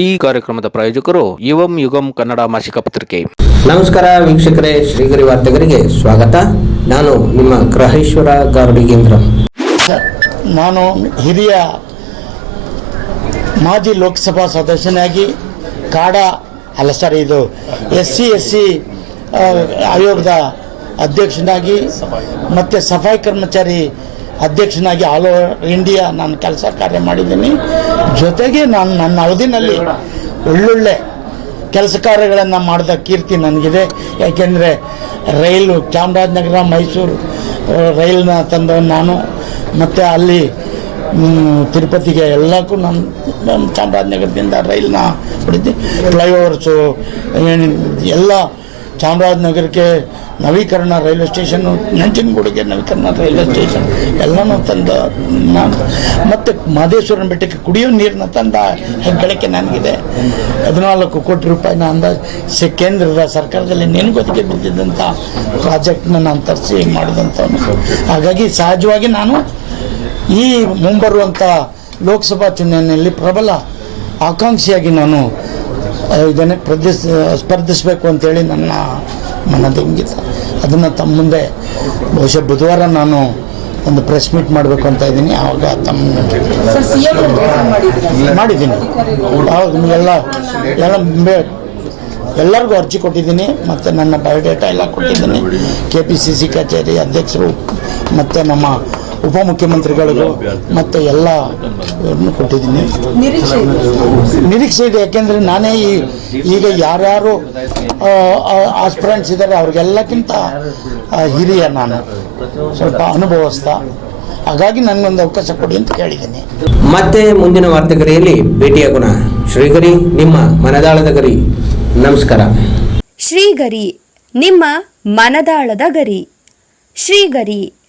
ಈ ಕಾರ್ಯಕ್ರಮದ ಪ್ರಾಯೋಜಕರು ಯುವಂ ಯುಗಂ ಕನ್ನಡ ಮಾಸಿಕ ಪತ್ರಿಕೆ. ನಮಸ್ಕಾರ ವೀಕ್ಷಕರೇ ಶ್ರೀಗರಿ ವಾರ್ತೆಗರಿಗೆ ಸ್ವಾಗತ. ನಾನು ನಿಮ್ಮ ಗ್ರಹೇಶ್ವರ ಗಾರ್ಡಿಗೇಂದ್ರ ನಾನು ಹಿರಿಯ ಮಾಜಿ ಲೋಕಸಭಾ ಸದಸ್ಯನಾಗಿ ಕಾಡ ಅಲ್ಲ ಸರ್ ಇದು ಎಸ್ ಸಿ ಎಸ್ ಸಿ ಆಯೋಗದ ಅಧ್ಯಕ್ಷನಾಗಿ ಮತ್ತು ಸಫಾಯಿ ಕರ್ಮಚಾರಿ ಅಧ್ಯಕ್ಷನಾಗಿ ಆಲ್ ಓವರ್ ಇಂಡಿಯಾ ನಾನು ಕೆಲಸ ಕಾರ್ಯ ಮಾಡಿದ್ದೀನಿ. ಜೊತೆಗೆ ನಾನು ನನ್ನ ಅವಧಿನಲ್ಲಿ ಒಳ್ಳೊಳ್ಳೆ ಕೆಲಸ ಕಾರ್ಯಗಳನ್ನು ಮಾಡಿದ ಕೀರ್ತಿ ನನಗಿದೆ. ಯಾಕೆಂದರೆ ರೈಲು, ಚಾಮರಾಜನಗರ, ಮೈಸೂರು ರೈಲನ್ನ ತಂದ ನಾನು. ಮತ್ತು ಅಲ್ಲಿ ತಿರುಪತಿಗೆ ಎಲ್ಲಕ್ಕೂ ನಾನು ಚಾಮರಾಜನಗರದಿಂದ ರೈಲನ್ನ ಹೊಡಿದ್ದೆ ಫ್ಲೈಓವರ್ಸು ಎಲ್ಲ ಚಾಮರಾಜನಗರಕ್ಕೆ ನವೀಕರಣ ರೈಲ್ವೆ ಸ್ಟೇಷನ್ನು ನಂಜನಗೂಡಿಗೆ ನವೀಕರಣ ರೈಲ್ವೆ ಸ್ಟೇಷನ್, ಎಲ್ಲನೂ ತಂದ ನಾನು. ಮತ್ತು ಮಹದೇಶ್ವರನ ಬೆಟ್ಟಕ್ಕೆ ಕುಡಿಯೋ ನೀರನ್ನ ತಂದ ಹೆಗ್ಗಳಿಕೆ ನನಗಿದೆ. ಹದಿನಾಲ್ಕು ಕೋಟಿ ರೂಪಾಯಿನ ಅಂದಾಜು ಸ- ಕೇಂದ್ರದ ಸರ್ಕಾರದಲ್ಲಿ ನೆನಗೊದಕ್ಕೆ ಬಿದ್ದಿದ್ದಂಥ ಪ್ರಾಜೆಕ್ಟ್ನ ನಾನು ತರಿಸಿ ಮಾಡಿದಂಥವನು ಹಾಗಾಗಿ ಸಹಜವಾಗಿ ನಾನು ಈ ಮುಂಬರುವಂಥ ಲೋಕಸಭಾ ಚುನಾವಣೆಯಲ್ಲಿ ಪ್ರಬಲ ಆಕಾಂಕ್ಷಿಯಾಗಿ ನಾನು ಇದನ್ನೇ ಪ್ರದರ್ಶ ಸ್ಪರ್ಧಿಸಬೇಕು ಅಂತೇಳಿ ನನ್ನ ಮನದ ಇಂಗಿತ. ಅದನ್ನು ತಮ್ಮ ಮುಂದೆ ಬಹುಶಃ ಬುಧವಾರ ನಾನು ಒಂದು ಪ್ರೆಸ್ ಮೀಟ್ ಮಾಡಬೇಕು ಅಂತ ಇದ್ದೀನಿ. ಆವಾಗ ತಮ್ಮ ಮಾಡಿದ್ದೀನಿ. ಹೌದು ನಿಮಗೆಲ್ಲ ಎಲ್ಲ ಬೆ- ಎಲ್ಲರಿಗೂ ಅರ್ಜಿ ಕೊಟ್ಟಿದ್ದೀನಿ. ಮತ್ತು ನನ್ನ ಬಯೋಡೇಟಾ ಎಲ್ಲ ಕೊಟ್ಟಿದ್ದೀನಿ. ಕೆ ಪಿ ಸಿ ಸಿ ಕಚೇರಿ ಅಧ್ಯಕ್ಷರು ಮತ್ತು ನಮ್ಮ ಉಪಮುಖ್ಯಮಂತ್ರಿಗಳಿಗೂ ಮತ್ತು ಎಲ್ಲ ಕೊಟ್ಟಿದ್ದೀನಿ. ನಿರೀಕ್ಷೆ ಇದೆ ಯಾಕೆಂದರೆ ನಾನೇ ಈ ಈಗ ಯಾರ್ಯಾರು ಆಸ್ಪಿರೆಂಟ್ಸ್ ಇದ್ದಾರೆ ಅವ್ರಿಗೆಲ್ಲಕ್ಕಿಂತ ಹಿರಿಯ ನಾನು. ಸ್ವಲ್ಪ ಅನುಭವಸ್ಥ. ಹಾಗಾಗಿ ನನಗೊಂದು ಅವಕಾಶ ಕೊಡಿ ಅಂತ ಕೇಳಿದ್ದೀನಿ. ಮತ್ತೆ ಮುಂದಿನ ವಾರ್ತೆಗರಿಯಲ್ಲಿ ಭೇಟಿಯಾಗೋಣ ಶ್ರೀಗರಿ ನಿಮ್ಮ ಮನದಾಳದ ಗರಿ. ನಮಸ್ಕಾರ. ಶ್ರೀಗರಿ ನಿಮ್ಮ ಮನದಾಳದ ಗರಿ. ಶ್ರೀಗರಿ